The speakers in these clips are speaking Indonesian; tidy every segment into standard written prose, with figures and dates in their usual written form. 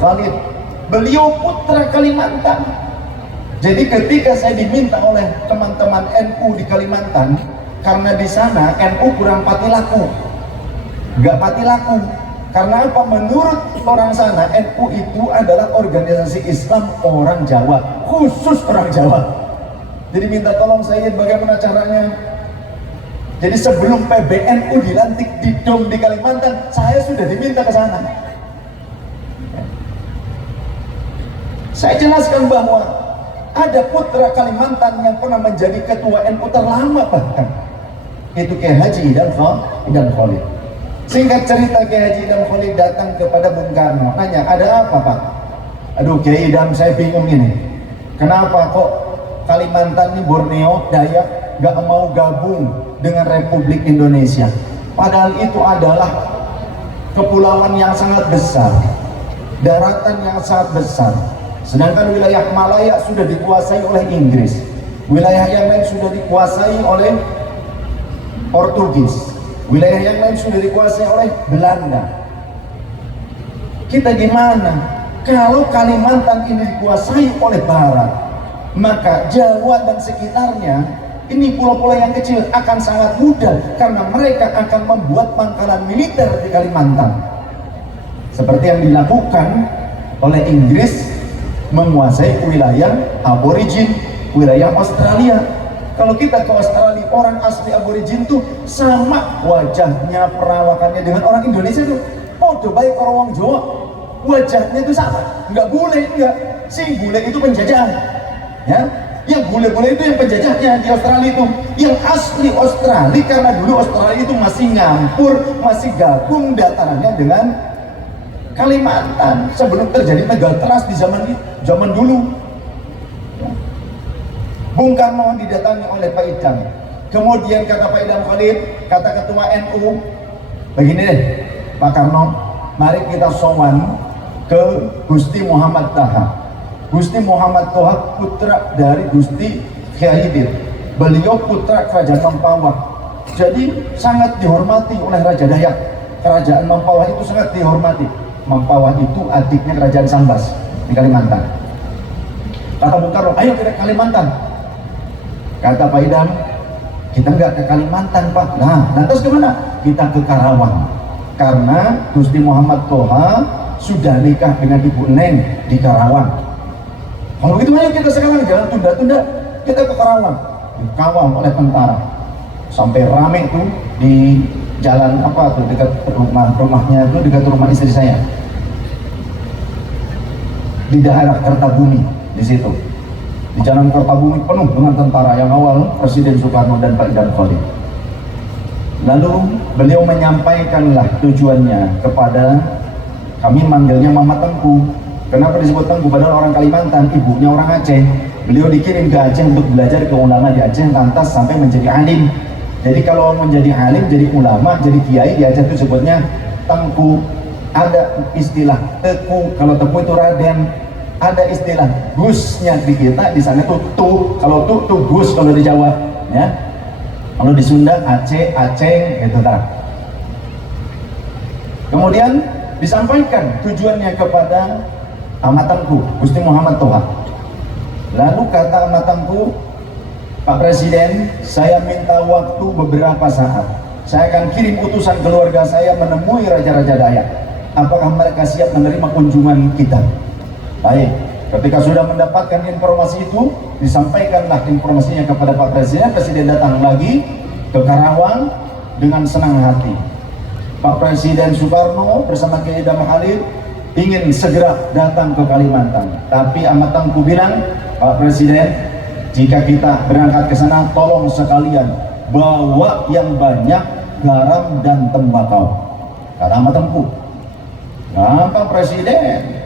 Khalid. Beliau putra Kalimantan. Jadi ketika saya diminta oleh teman-teman NU di Kalimantan, karena di sana NU kurang pati laku, nggak pati laku. Karena apa? Menurut orang sana NU itu adalah organisasi Islam orang Jawa, khusus orang Jawa. Jadi minta tolong saya bagaimana caranya. Jadi sebelum PBNU dilantik di Dom di Kalimantan, saya sudah diminta ke sana. Saya jelaskan bahwa ada putra Kalimantan yang pernah menjadi ketua NU terlama bahkan. Itu Kiai Haji Idham Khalid. Singkat cerita, Kiai Haji Idham Khalid datang kepada Bung Karno, nanya, ada apa Pak? Aduh Kiai Idham, saya bingung ini. Kenapa kok Kalimantan ini, Borneo, Dayak gak mau gabung dengan Republik Indonesia? Padahal itu adalah kepulauan yang sangat besar, daratan yang sangat besar. Sedangkan wilayah Malaya sudah dikuasai oleh Inggris, wilayah yang lain sudah dikuasai oleh Portugis, wilayah yang lain sudah dikuasai oleh Belanda. Kita gimana? Kalau Kalimantan ini dikuasai oleh Barat, maka Jawa dan sekitarnya, ini pulau-pulau yang kecil akan sangat mudah karena mereka akan membuat pangkalan militer di Kalimantan. Seperti yang dilakukan oleh Inggris menguasai wilayah aborigin, wilayah Australia. Kalau kita ke Australia, orang asli aborigin tuh sama wajahnya, perawakannya dengan orang Indonesia tuh. Oh, baik orang Jawa, wajahnya itu sama. Nggak bule, enggak. Si bule itu penjajah, ya. Yang bule-bule itu yang penjajahnya di Australia itu. Yang asli Australia, karena dulu Australia itu masih ngampur, masih gabung datarannya dengan Kalimantan sebelum terjadi megatrust di zaman dulu. Bung Karno didatangi oleh Pak Idham. Kemudian kata Pak Idham Khalid, kata ketua NU, begini deh Pak Karno, mari kita sowan ke Gusti Muhammad Taha. Gusti Muhammad Taha putra dari Gusti Kyai Haji. Beliau putra Kerajaan Mempawah, jadi sangat dihormati oleh Raja Dayak. Kerajaan Mempawah itu sangat dihormati. Mempawah itu adiknya Kerajaan Sambas di Kalimantan. Kata Bung Karno, ayo kita ke Kalimantan. Kata Pak Idham, kita nggak ke Kalimantan Pak. Nah, lantas kemana? Kita ke Karawang. Karena Gusti Muhammad Toha sudah nikah dengan Ibu Neng di Karawang. Kalau begitu ayo kita sekarang, jangan tunda-tunda, kita ke Karawang. Dikawal oleh tentara. Sampai rame tuh di jalan apa tuh, dekat rumahnya itu, dekat rumah istri saya. Di daerah Kertabumi, di situ. Di jalan Kertabumi penuh dengan tentara, yang awal Presiden Soekarno dan Pak Idham Khalid. Lalu beliau menyampaikanlah tujuannya kepada kami, manggilnya Mama Tengku. Kenapa disebut Tengku? Padahal orang Kalimantan, ibunya orang Aceh. Beliau dikirim ke Aceh untuk belajar ke ulama di Aceh, lantas sampai menjadi alim. Jadi kalau menjadi alim, jadi ulama, jadi kiai di Aceh itu sebutnya Tengku. Ada istilah Teku, kalau Teku itu Raden. Ada istilah Gusnya di kita, di sana tuh Tu. Kalau Tu Gus kalau di Jawa, ya. Kalau di Sunda Aceh, Aceh, gitu tak. Kemudian disampaikan tujuannya kepada Ahmad Tengku, Gusti Muhammad Toha. Lalu kata Ahmad Tengku, Pak Presiden, saya minta waktu beberapa saat. Saya akan kirim utusan keluarga saya menemui Raja-Raja Dayak. Apakah mereka siap menerima kunjungan kita? Baik, ketika sudah mendapatkan informasi itu, disampaikanlah informasinya kepada Pak Presiden. Presiden datang lagi ke Karawang dengan senang hati. Pak Presiden Soekarno bersama Kiai Idham Khalid ingin segera datang ke Kalimantan. Tapi Ahmad Tengku bilang, Pak Presiden, jika kita berangkat ke sana, tolong sekalian bawa yang banyak garam dan tembakau. Kata Ahmad Tengku. Gampang Presiden,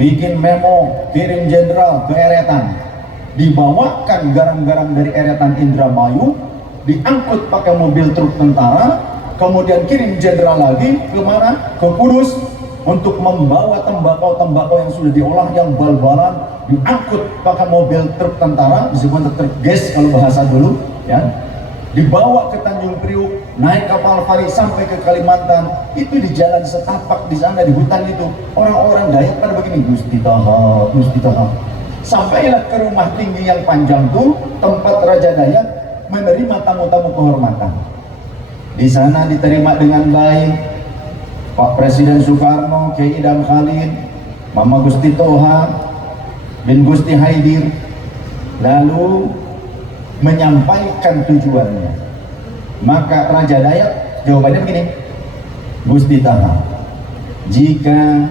bikin memo, kirim jenderal ke Eretan, dibawakan garam-garam dari Eretan Indramayu, diangkut pakai mobil truk tentara, kemudian kirim jenderal lagi ke mana? Ke Kudus untuk membawa tembakau-tembakau yang sudah diolah, yang bal-balan, diangkut pakai mobil truk tentara, disebut truk gas kalau bahasa dulu, ya. dibawa ke Tanjung Priuk, naik kapal feri sampai ke Kalimantan. Itu di jalan setapak di sana, di hutan itu, orang-orang Dayak pada begini, Gusti Taha, Gusti Taha. Sampailah ke rumah tinggi yang panjang tuh, tempat Raja Dayak menerima tamu-tamu kehormatan. Di sana diterima dengan baik Pak Presiden Soekarno, Kiai Idham Khalid, Mama Gusti Toha bin Gusti Haidir, lalu menyampaikan tujuannya. Maka Raja Dayak jawabannya begini, Gusti Taha, jika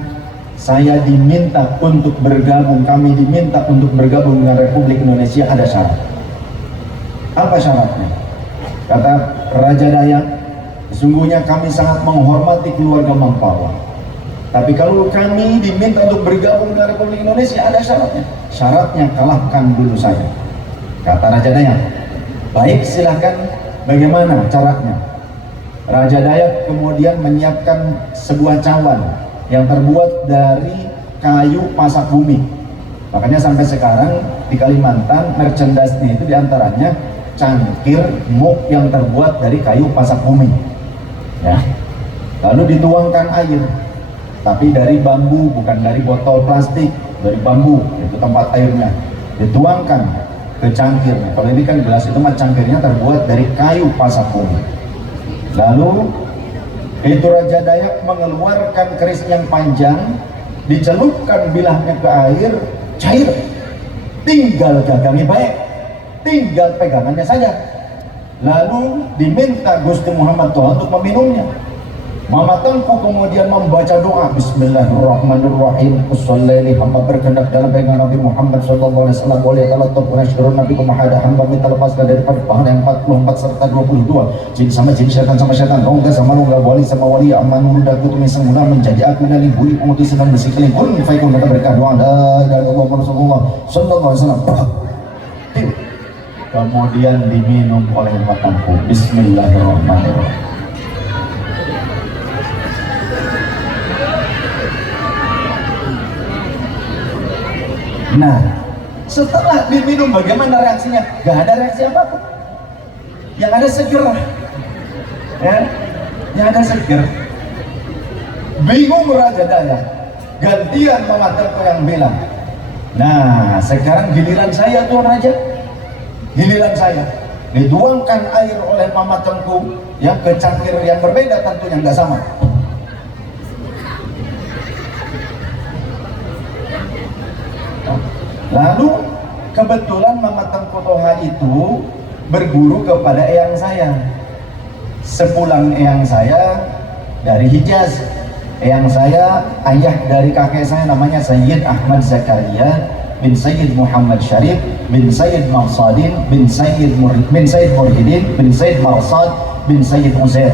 saya diminta untuk bergabung, kami diminta untuk bergabung dengan Republik Indonesia, ada syarat. Apa syaratnya? Kata Raja Dayak, sesungguhnya kami sangat menghormati keluarga Mampawa, tapi kalau kami diminta untuk bergabung dengan Republik Indonesia, ada syaratnya. Syaratnya kalahkan dulu saya. Kata Raja Dayak, baik, silahkan, bagaimana caranya? Raja Dayak kemudian menyiapkan sebuah cawan yang terbuat dari kayu pasak bumi. Makanya sampai sekarang di Kalimantan merchandise-nya itu diantaranya cangkir muk yang terbuat dari kayu pasak bumi, ya. Lalu dituangkan air, tapi dari bambu, bukan dari botol plastik, dari bambu, itu tempat airnya. Dituangkan ke cangkirnya. Kalau ini kan gelas, itu mah cangkirnya terbuat dari kayu pasak bumi. Lalu itu Raja Dayak mengeluarkan keris yang panjang, dicelupkan bilahnya ke air, cair, tinggal gagangnya baik, tinggal pegangannya saja. Lalu diminta Gusti Muhammad Toha untuk meminumnya. Mama Tengku kemudian membaca doa, Bismillahirrahmanirrahim, Ussolli hamba berkehendak dalam pegangan Nabi Muhammad sallallahu alaihi wasallam, boleh kalau topuna syurun Nabi kumahada hamba minta lepaskan daripada pahala yang 44 serta 22 jin sama jin, syaitan sama syaitan, rongga sama rongga, wali sama wali, aman mudah kutu semula menjadi aku dan liburi penguti sedang bersikling kun faikun. Maka berkah doa la ilaha illallah Rasulullah sallallahu alaihi wasallam. Kemudian diminum oleh Mama Tengku. Bismillahirrahmanirrahim. Nah, setelah diminum bagaimana reaksinya? Gak ada reaksi apapun. Yang ada seger, ya, yang ada seger. Bingung Raja Dayak, gantian Mama Tengku yang bilang, nah sekarang giliran saya Tuan Raja, giliran saya. Dituangkan air oleh Mama Tengku yang ke cangkir yang berbeda, tentunya nggak sama. Lalu kebetulan Mama Tengku Toha itu berguru kepada eyang saya. Sepulang eyang saya dari Hijaz, eyang saya ayah dari kakek saya namanya Sayyid Ahmad Zakaria bin Sayyid Muhammad Syarif bin Sayyid Marsadin bin Sayyid Murhidin bin Sayyid Marsad bin Sayyid Uzair.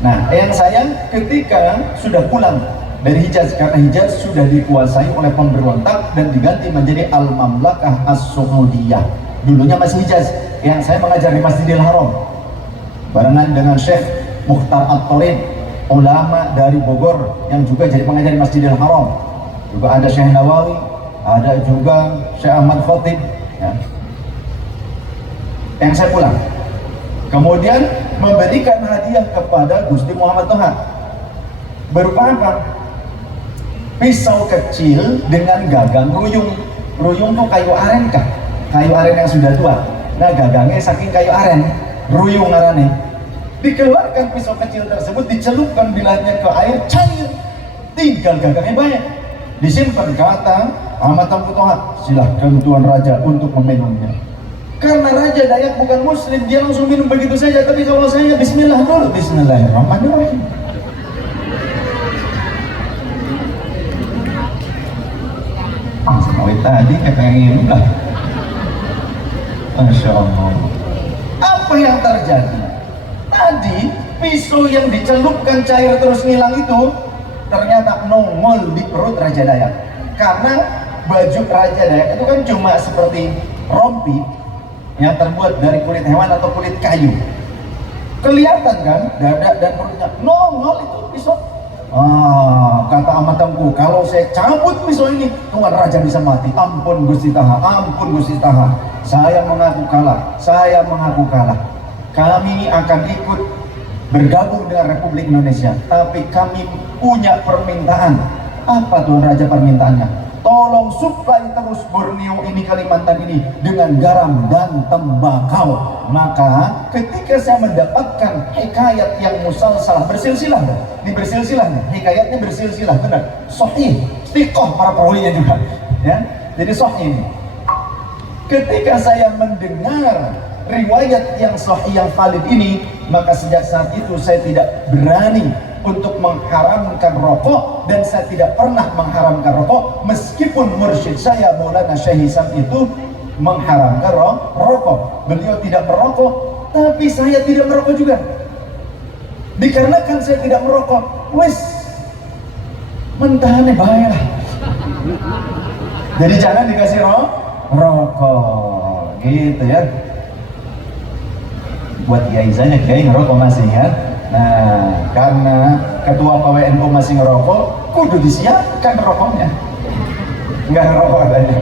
Nah, eyang saya ketika sudah pulang dari Hijaz, karena Hijaz sudah dikuasai oleh pemberontak dan diganti menjadi Al-Mamlakah As-Saudiyah. Dulunya masih Hijaz. Yang saya mengajar di Masjidil Haram barengan dengan Syekh Mukhtar At-Tarid, ulama dari Bogor yang juga jadi pengajar di Masjidil Haram. Juga ada Syekh Nawawi, ada juga Syekh Ahmad Khatib, ya. Yang saya pulang kemudian memberikan hadiah kepada Gusti Muhammad Toha berupa apa? Pisau kecil dengan gagang ruyung. Ruyung tuh kayu aren kah? Kayu aren yang sudah tua. Nah, gagangnya saking kayu aren, ruyung arane. Dikeluarkan pisau kecil tersebut, dicelupkan bilahnya ke air, cair, tinggal gagangnya banyak. Disimpan. Kata Mama Tengku Toha, silahkan Tuan Raja untuk meminumnya. Karena Raja Dayak bukan Muslim, dia langsung minum begitu saja. Tapi kalau saya Bismillah dulu, Bismillahirrahmanirrahim. Sampai tadi kepengen lah. Masya Allah. Apa yang terjadi? Tadi pisau yang dicelupkan cair terus ngilang itu ternyata nongol di perut Raja Dayak. Karena baju Raja Dayak itu kan cuma seperti rompi yang terbuat dari kulit hewan atau kulit kayu. Kelihatan kan dada dan perutnya, nongol itu pisau. Kata amat tengku, kalau saya cabut pisau ini, Tuan Raja bisa mati. Ampun Gusti Taha, ampun Gusti Taha. Saya mengaku kalah, saya mengaku kalah. Kami akan ikut bergabung dengan Republik Indonesia, tapi kami punya permintaan. Apa Tuan Raja permintaannya? Tolong suplai terus Borneo ini, Kalimantan ini dengan garam dan tembakau. Maka ketika saya mendapatkan hikayat yang musalsalah bersilsilah, ini bersilsilah, hikayatnya bersilsilah, benar, sahih, thiqah para perawinya juga, ya. Jadi sahih. Ketika saya mendengar riwayat yang sahih yang valid ini, maka sejak saat itu saya tidak berani untuk mengharamkan rokok, dan saya tidak pernah mengharamkan rokok meskipun mursyid saya Maulana Syekh Hisam itu mengharamkan rokok. Beliau tidak merokok, tapi saya tidak merokok juga. Dikarenakan saya tidak merokok, wes mentahane bae lah. Jadi jangan dikasih rokok gitu ya. Buat kiai saya, kiai ngerokok masih ya. Nah, karena ketua PWNU masih ngerokok, kudu disiapkan rokoknya. Nggak ngerokok adanya.